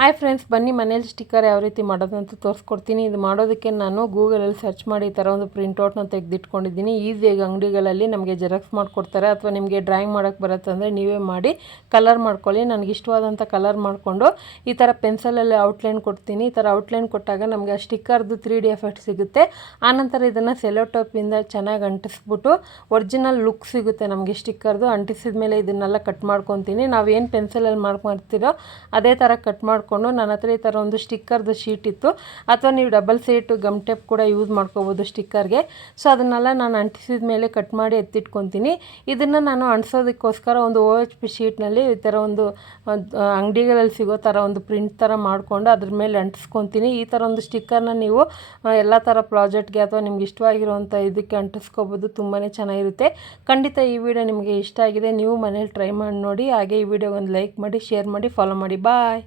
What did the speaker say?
Hi friends, ಬನ್ನಿ ಮನೇಲಿ sticker ಯಾವ ರೀತಿ ಮಾಡೋದು ಅಂತ ತೋರಿಸ್ಕೊಡ್ತೀನಿ. ಇದು ಮಾಡೋದಕ್ಕೆ ನಾನು ಗೂಗಲಲ್ಲಿ ಸರ್ಚ್ ಮಾಡಿ ಈ ಥರ ಒಂದು ಪ್ರಿಂಟೌಟ್ನ ತೆಗೆದಿಟ್ಕೊಂಡಿದ್ದೀನಿ. ಈಸಿಯಾಗಿ ಅಂಗಡಿಗಳಲ್ಲಿ ನಮಗೆ ಜೆರಾಕ್ಸ್ ಮಾಡಿಕೊಡ್ತಾರೆ, ಅಥವಾ ನಿಮಗೆ ಡ್ರಾಯಿಂಗ್ ಮಾಡೋಕ್ಕೆ ಬರುತ್ತೆ ಅಂದರೆ ನೀವೇ ಮಾಡಿ ಕಲರ್ ಮಾಡ್ಕೊಳ್ಳಿ. ನನಗೆ ಇಷ್ಟವಾದಂಥ ಕಲರ್ ಮಾಡಿಕೊಂಡು ಈ ಥರ ಪೆನ್ಸಿಲಲ್ಲಿ ಔಟ್ಲೈನ್ ಕೊಡ್ತೀನಿ. ಈ ಥರ ಔಟ್ಲೈನ್ ಕೊಟ್ಟಾಗ ನಮಗೆ ಆ ಸ್ಟಿಕ್ಕರ್ದು 3D ಎಫೆಕ್ಟ್ ಸಿಗುತ್ತೆ. ಆನಂತರ ಇದನ್ನು ಸೆಲೋ ಟೇಪಿಂದ ಚೆನ್ನಾಗಿ ಅಂಟಿಸ್ಬಿಟ್ಟು ಒರಿಜಿನಲ್ ಲುಕ್ ಸಿಗುತ್ತೆ ನಮಗೆ ಸ್ಟಿಕ್ಕರ್ದು. ಅಂಟಿಸಿದ ಮೇಲೆ ಇದನ್ನೆಲ್ಲ ಕಟ್ ಮಾಡ್ಕೊತೀನಿ. ನಾವೇನು ಪೆನ್ಸಿಲಲ್ಲಿ ಮಾಡ್ಕೊಳ್ತೀರೋ ಅದೇ ಥರ ಕಟ್ ಮಾಡ್ಕೊಂಡು ನನ್ನ ಹತ್ರ ಈ ಥರ ಒಂದು ಸ್ಟಿಕ್ಕರ್ದು ಶೀಟ್ ಇತ್ತು, ಅಥವಾ ನೀವು ಡಬಲ್ ಸೈಟ್ ಗಮ್ ಟೇಪ್ ಕೂಡ ಯೂಸ್ ಮಾಡ್ಕೋಬೋದು ಸ್ಟಿಕ್ಕರ್ಗೆ. ಸೊ ಅದನ್ನೆಲ್ಲ ನಾನು ಅಂಟಿಸಿದ ಮೇಲೆ ಕಟ್ ಮಾಡಿ ಎತ್ತಿಟ್ಕೊತೀನಿ. ಇದನ್ನು ನಾನು ಅಂಟಿಸೋದಕ್ಕೋಸ್ಕರ ಒಂದು OHP ಶೀಟ್ನಲ್ಲಿ ಈ ಥರ ಒಂದು ಅಂಗಡಿಗಳಲ್ಲಿ ಸಿಗೋ ಥರ ಒಂದು ಪ್ರಿಂಟ್ ಥರ ಮಾಡಿಕೊಂಡು ಅದ್ರ ಮೇಲೆ ಅಂಟಿಸ್ಕೊತೀನಿ. ಈ ಥರ ಒಂದು ಸ್ಟಿಕ್ಕರ್ನ ನೀವು ಎಲ್ಲ ಥರ ಪ್ರಾಜೆಕ್ಟ್ಗೆ ಅಥವಾ ನಿಮ್ಗೆ ಇಷ್ಟವಾಗಿರುವಂಥ ಇದಕ್ಕೆ ಅಂಟಿಸ್ಕೋಬೋದು. ತುಂಬಾ ಚೆನ್ನಾಗಿರುತ್ತೆ. ಖಂಡಿತ ಈ ವಿಡಿಯೋ ನಿಮಗೆ ಇಷ್ಟ ಆಗಿದೆ, ನೀವು ಮನೇಲಿ ಟ್ರೈ ಮಾಡಿ ನೋಡಿ. ಹಾಗೆ ಈ ವಿಡಿಯೋ ಒಂದು ಲೈಕ್ ಮಾಡಿ, ಶೇರ್ ಮಾಡಿ, ಫಾಲೋ ಮಾಡಿ. ಬಾಯ್.